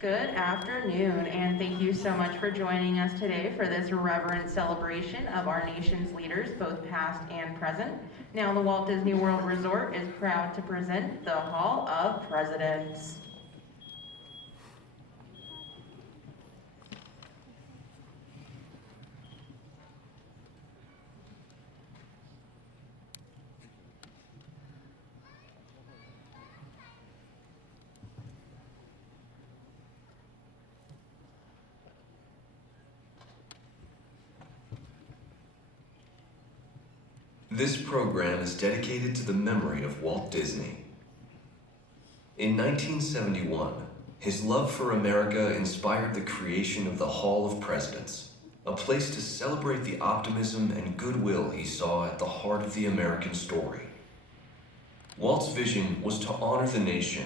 Good afternoon, and thank you so much for joining us today for this reverent celebration of our nation's leaders, both past and present. Now, the Walt Disney World Resort is proud to present the Hall of Presidents. This program is dedicated to the memory of Walt Disney. In 1971, his love for America inspired the creation of the Hall of Presidents, a place to celebrate the optimism and goodwill he saw at the heart of the American story. Walt's vision was to honor the nation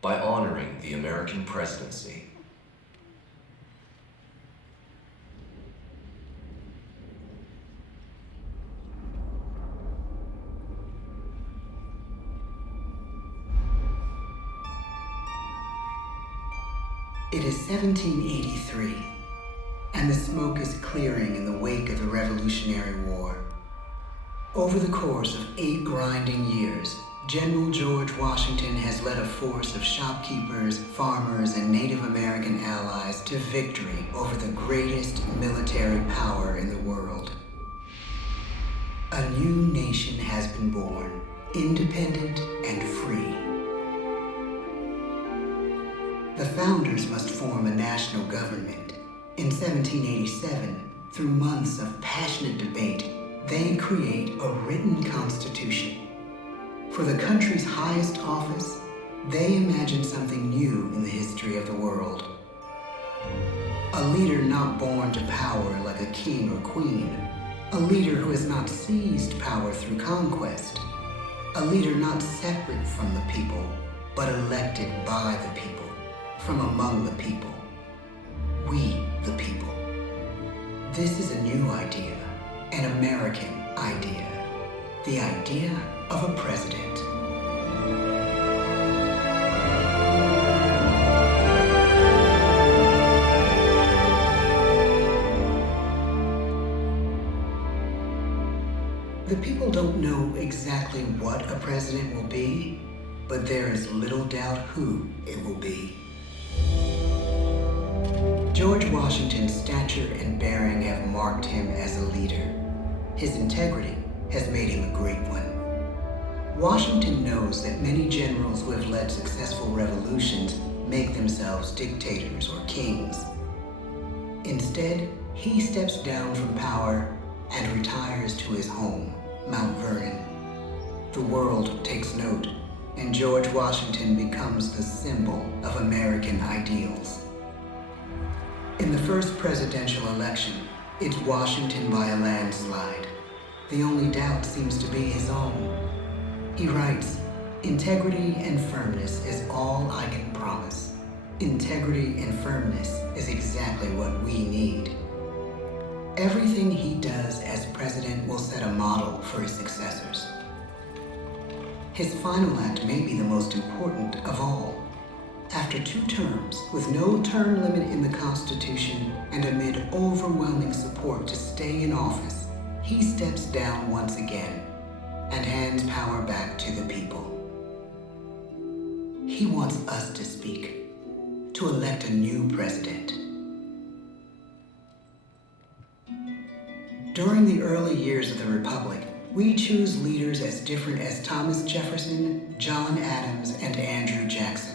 by honoring the American presidency. It is 1783, and the smoke is clearing in the wake of the Revolutionary War. Over the course of 8 grinding years, General George Washington has led a force of shopkeepers, farmers, and Native American allies to victory over the greatest military power in the world. A new nation has been born, independent and free. The founders must form a national government. In 1787, through months of passionate debate, they create a written constitution. For the country's highest office, they imagine something new in the history of the world. A leader not born to power like a king or queen. A leader who has not seized power through conquest. A leader not separate from the people, but elected by the people. From among the people. We, the people. This is a new idea, an American idea. The idea of a president. The people don't know exactly what a president will be, but there is little doubt who it will be. George Washington's stature and bearing have marked him as a leader. His integrity has made him a great one. Washington knows that many generals who have led successful revolutions make themselves dictators or kings. Instead, he steps down from power and retires to his home, Mount Vernon. The world takes note, and George Washington becomes the symbol of American ideals. In the first presidential election, it's Washington by a landslide. The only doubt seems to be his own. He writes, "Integrity and firmness is all I can promise. Integrity and firmness is exactly what we need." Everything he does as president will set a model for his successors. His final act may be the most important of all. After 2 terms, with no term limit in the Constitution and amid overwhelming support to stay in office, he steps down once again and hands power back to the people. He wants us to speak, to elect a new president. During the early years of the Republic, we choose leaders as different as Thomas Jefferson, John Adams, and Andrew Jackson.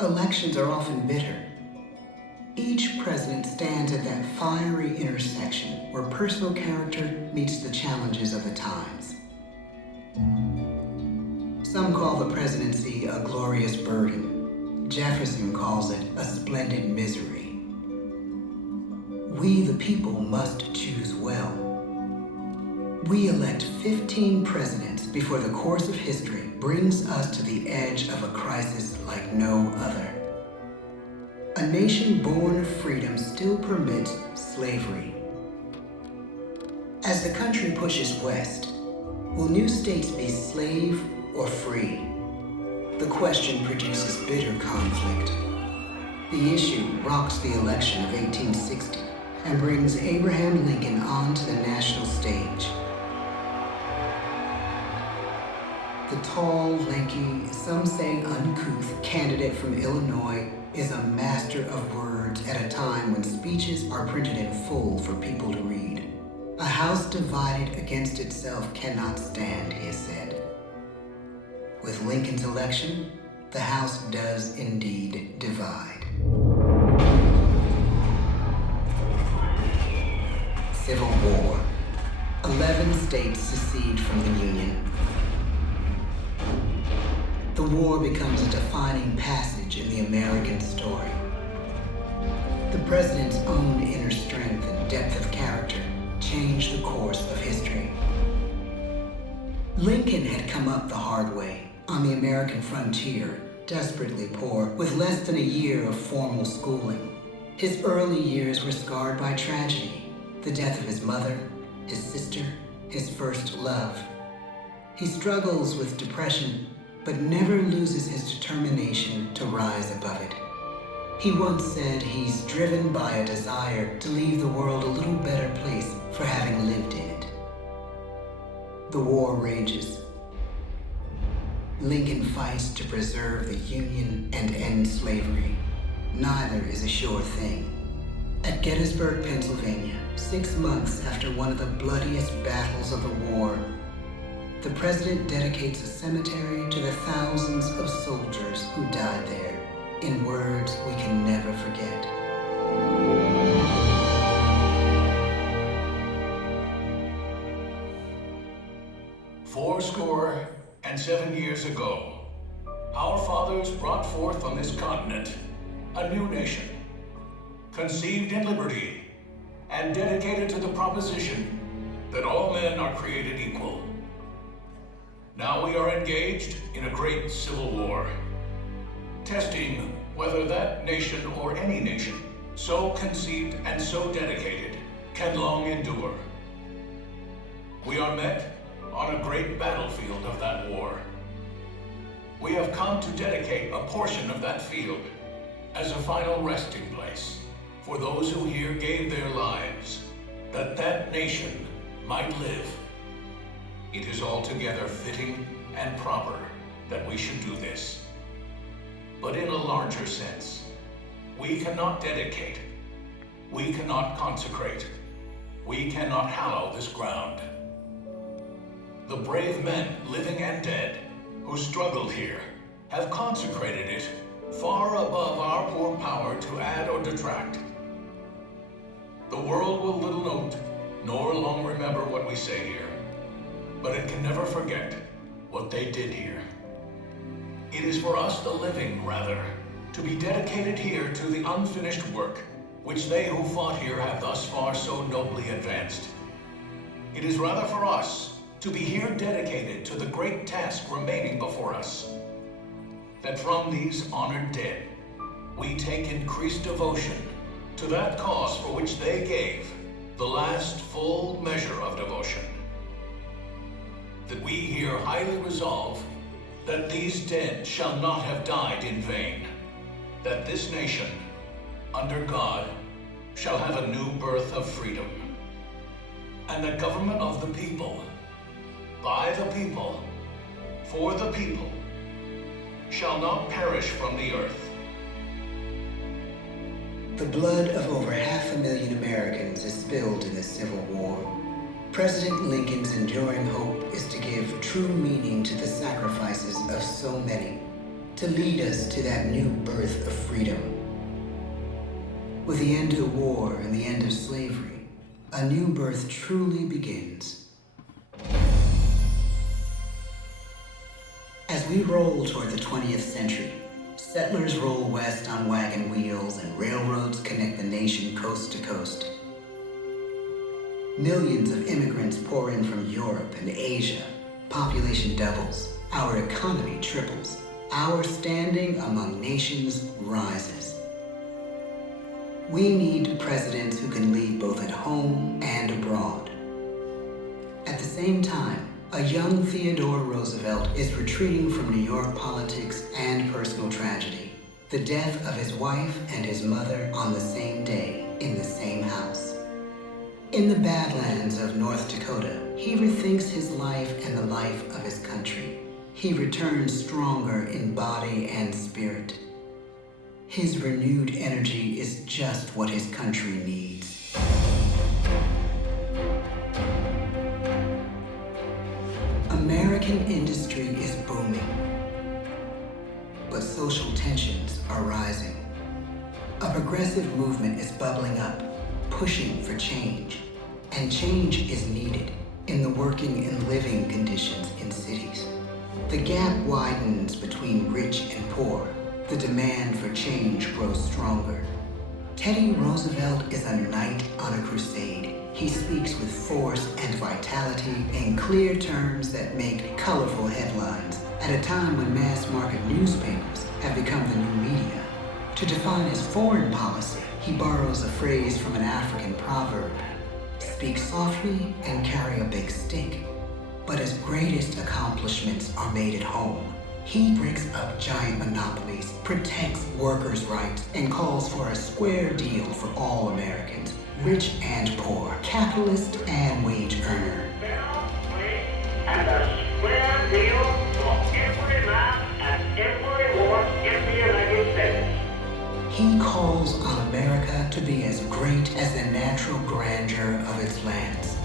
Elections are often bitter. Each president stands at that fiery intersection where personal character meets the challenges of the times. Some call the presidency a glorious burden. Jefferson calls it a splendid misery. We, the people, must choose well. We elect 15 presidents before the course of history brings us to the edge of a crisis like no other. A nation born of freedom still permits slavery. As the country pushes west, will new states be slave or free? The question produces bitter conflict. The issue rocks the election of 1860 and brings Abraham Lincoln onto the national stage. The tall, lanky, some say uncouth candidate from Illinois is a master of words at a time when speeches are printed in full for people to read. A house divided against itself cannot stand, he has said. With Lincoln's election, the House does indeed divide. Civil War. 11 states secede from the Union. The war becomes a defining passage in the American story. The president's own inner strength and depth of character changed the course of history. Lincoln had come up the hard way on the American frontier, desperately poor, with less than a year of formal schooling. His early years were scarred by tragedy, the death of his mother, his sister, his first love. He struggles with depression, but never loses his determination to rise above it. He once said he's driven by a desire to leave the world a little better place for having lived in it. The war rages. Lincoln fights to preserve the Union and end slavery. Neither is a sure thing. At Gettysburg, Pennsylvania, 6 months after one of the bloodiest battles of the war, the president dedicates a cemetery to the thousands of soldiers who died there, in words we can never forget. Fourscore and 7 years ago, our fathers brought forth on this continent a new nation, conceived in liberty and dedicated to the proposition that all men are created equal. Now we are engaged in a great civil war, testing whether that nation or any nation so conceived and so dedicated can long endure. We are met on a great battlefield of that war. We have come to dedicate a portion of that field as a final resting place for those who here gave their lives, that that nation might live. It is altogether fitting and proper that we should do this. But in a larger sense, we cannot dedicate, we cannot consecrate, we cannot hallow this ground. The brave men, living and dead, who struggled here, have consecrated it far above our poor power to add or detract. The world will little note, nor long remember what we say here, but it can never forget what they did here. It is for us, the living, rather, to be dedicated here to the unfinished work which they who fought here have thus far so nobly advanced. It is rather for us to be here dedicated to the great task remaining before us, that from these honored dead we take increased devotion to that cause for which they gave the last full measure of devotion. That we here highly resolve that these dead shall not have died in vain, that this nation, under God, shall have a new birth of freedom, and the government of the people, by the people, for the people, shall not perish from the earth. The blood of over 500,000 Americans is spilled in the Civil War. President Lincoln's enduring hope is to give true meaning to the sacrifices of so many, to lead us to that new birth of freedom. With the end of the war and the end of slavery, a new birth truly begins. As we roll toward the 20th century, settlers roll west on wagon wheels and railroads connect the nation coast to coast. Millions of immigrants pour in from Europe and Asia. Population doubles. Our economy triples. Our standing among nations rises. We need presidents who can lead both at home and abroad. At the same time, a young Theodore Roosevelt is retreating from New York politics and personal tragedy. The death of his wife and his mother on the same day in the same house. In the Badlands of North Dakota, he rethinks his life and the life of his country. He returns stronger in body and spirit. His renewed energy is just what his country needs. American industry is booming, but social tensions are rising. A progressive movement is bubbling up, pushing for change, and change is needed in the working and living conditions in cities. The gap widens between rich and poor. The demand for change grows stronger. Teddy Roosevelt is a knight on a crusade. He speaks with force and vitality in clear terms that make colorful headlines at a time when mass market newspapers have become the new media. To define his foreign policy, he borrows a phrase from an African proverb: speak softly and carry a big stick. But his greatest accomplishments are made at home. He breaks up giant monopolies, protects workers' rights, and calls for a square deal for all Americans, rich and poor, capitalist and wage earner. And a square deal for every man and every woman in the United States. He calls on America to be as great as the natural grandeur of its lands.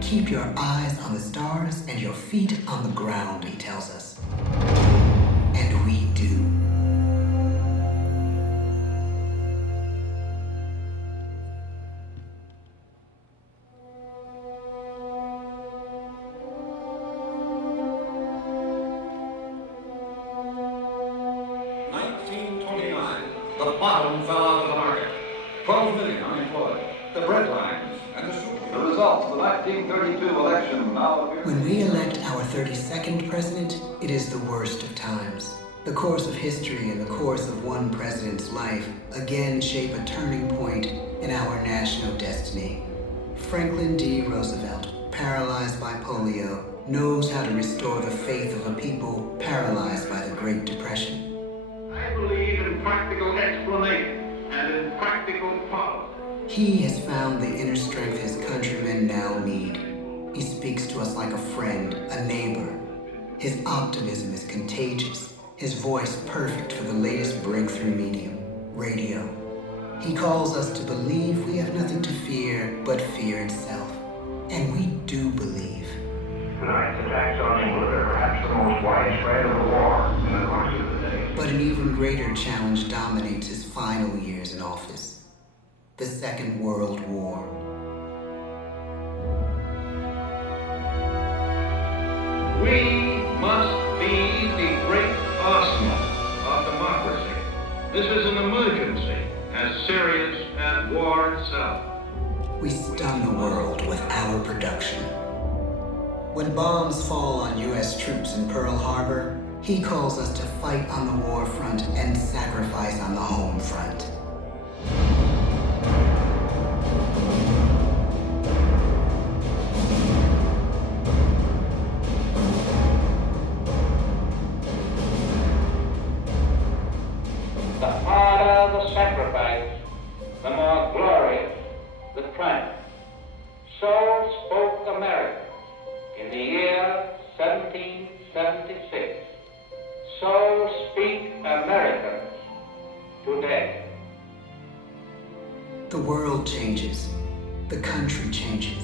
Keep your eyes on the stars and your feet on the ground, he tells us. And we do. The bottom fell out of the market. 12 million unemployed. The bread lines and the soup. The results of the 1932 election now appear. When we elect our 32nd president, it is the worst of times. The course of history and the course of one president's life again shape a turning point in our national destiny. Franklin D. Roosevelt, paralyzed by polio, knows how to restore the faith of a people paralyzed by the Great Depression. I believe in practical explanation and in practical policy. He has found the inner strength his countrymen now need. He speaks to us like a friend, a neighbor. His optimism is contagious, his voice perfect for the latest breakthrough medium, radio. He calls us to believe we have nothing to fear but fear itself. And we do believe. Tonight's attacks on England are perhaps the most widespread of the war in the course of the day. But an even greater challenge dominates his final years in office. The Second World War. We must be the great arsenal of democracy. This is an emergency as serious as war itself. We stun the world with our production. When bombs fall on U.S. troops in Pearl Harbor, he calls us to fight on the war front and sacrifice on the home front. The harder the sacrifice, the more glorious the triumph. So spoke America in the year 1776. So speak Americans today. The world changes. The country changes.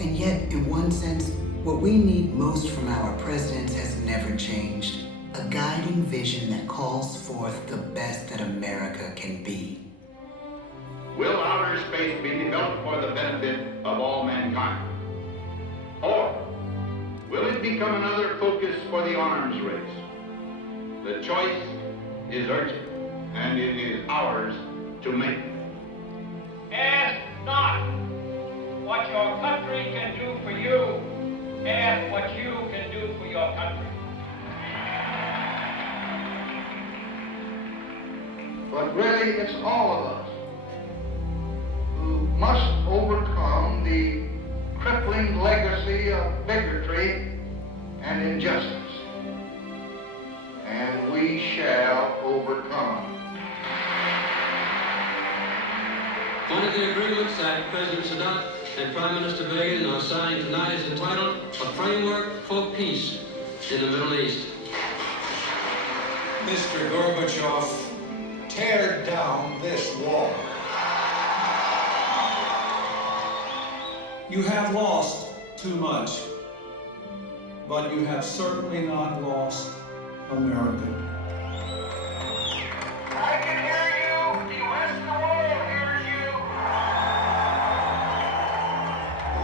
And yet, in one sense, what we need most from our presidents has never changed. A guiding vision that calls forth the best that America can be. Will outer space be developed for the benefit of all mankind? Or will it become another focus for the arms race? The choice is urgent, and it is ours to make. Ask not what your country can do for you. Ask what you can do for your country. But really, it's all of us who must overcome the crippling legacy of bigotry and injustice. And we shall overcome. One of the agreements that President Sadat and Prime Minister Begin are signing tonight is entitled A Framework for Peace in the Middle East. Mr. Gorbachev, tear down this wall. You have lost too much, but you have certainly not lost America. I can hear you. The rest of the world hears you.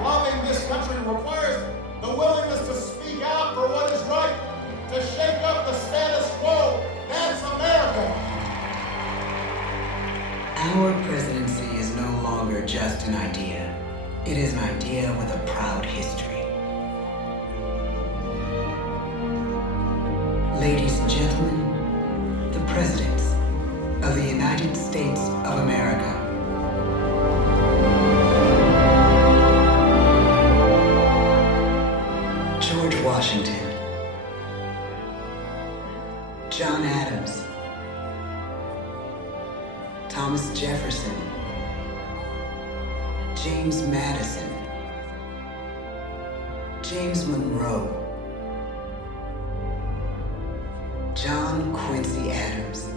Loving this country requires the willingness to speak out for what is right, to shake up the status quo. That's America. Our presidency is no longer just an idea. It is an idea with a proud history. Ladies and gentlemen, the presidents of the United States of America. George Washington, John Adams, Thomas Jefferson, James Madison, James Monroe, John Quincy Adams,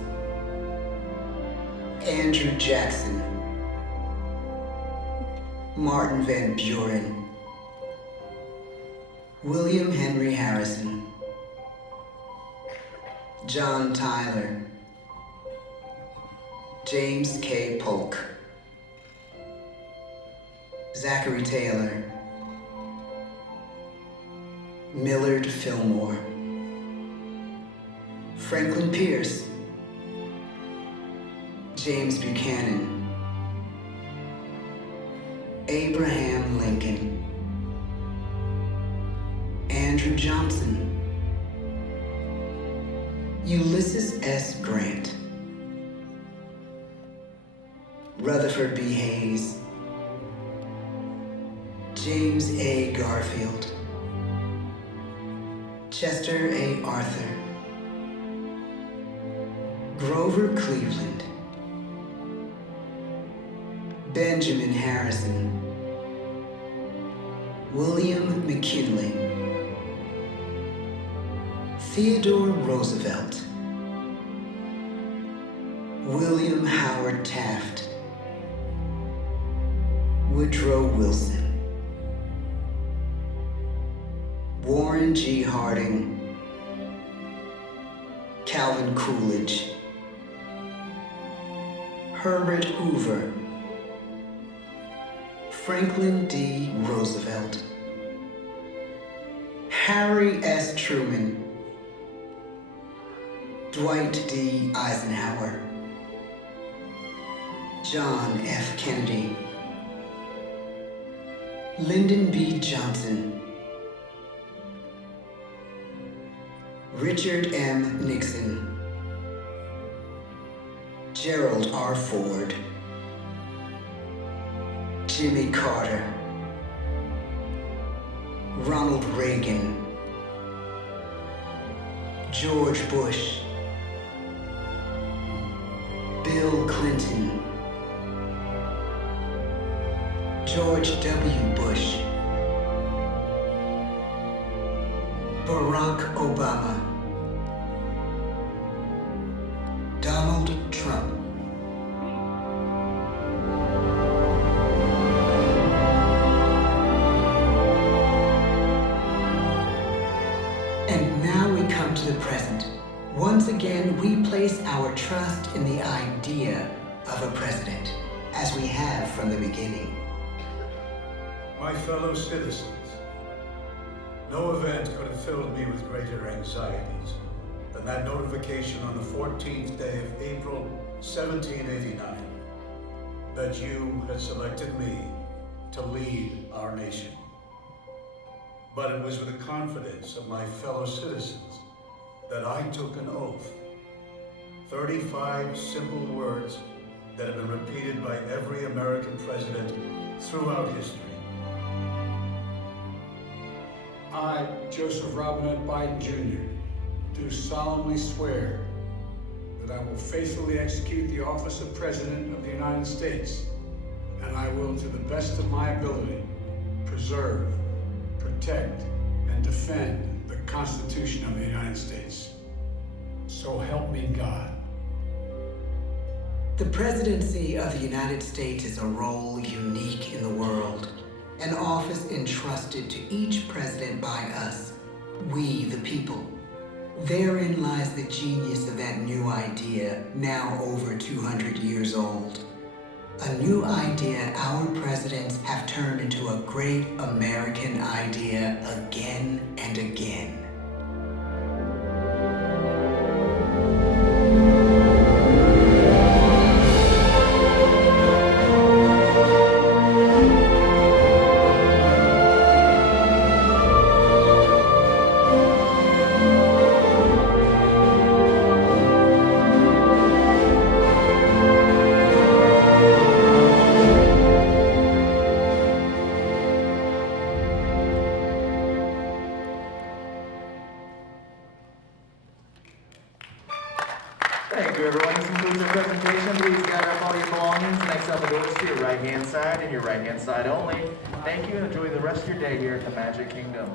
Andrew Jackson, Martin Van Buren, William Henry Harrison, John Tyler, James K. Polk, Zachary Taylor, Millard Fillmore, Franklin Pierce, James Buchanan, Abraham Lincoln, Andrew Johnson, Ulysses S. Grant, Rutherford B. Hayes, James A. Garfield, Chester A. Arthur, Grover Cleveland, Benjamin Harrison, William McKinley, Theodore Roosevelt, William Howard Taft, Woodrow Wilson, Warren G. Harding, Calvin Coolidge, Herbert Hoover, Franklin D. Roosevelt, Harry S. Truman, Dwight D. Eisenhower, John F. Kennedy, Lyndon B. Johnson, Richard M. Nixon, Gerald R. Ford, Jimmy Carter, Ronald Reagan, George Bush, Bill Clinton, George W. Bush, Barack Obama, Donald Trump. And now we come to the present. Once again, we place our trust in the idea of a president, as we have from the beginning. My fellow citizens, no event could have filled me with greater anxieties than that notification on the 14th day of April, 1789, that you had selected me to lead our nation. But it was with the confidence of my fellow citizens that I took an oath. 35 simple words that have been repeated by every American president throughout history. I, Joseph Robinette Biden Jr., do solemnly swear that I will faithfully execute the office of President of the United States, and I will, to the best of my ability, preserve, protect, and defend the Constitution of the United States. So help me God. The presidency of the United States is a role unique in the world, an office entrusted to each president by us, we the people. Therein lies the genius of that new idea, now over 200 years old. A new idea our presidents have turned into a great American idea again and again. Thank you, everyone. This concludes our presentation. Please gather up all your belongings and exit the doors to your right-hand side and your right-hand side only. Thank you and enjoy the rest of your day here at the Magic Kingdom.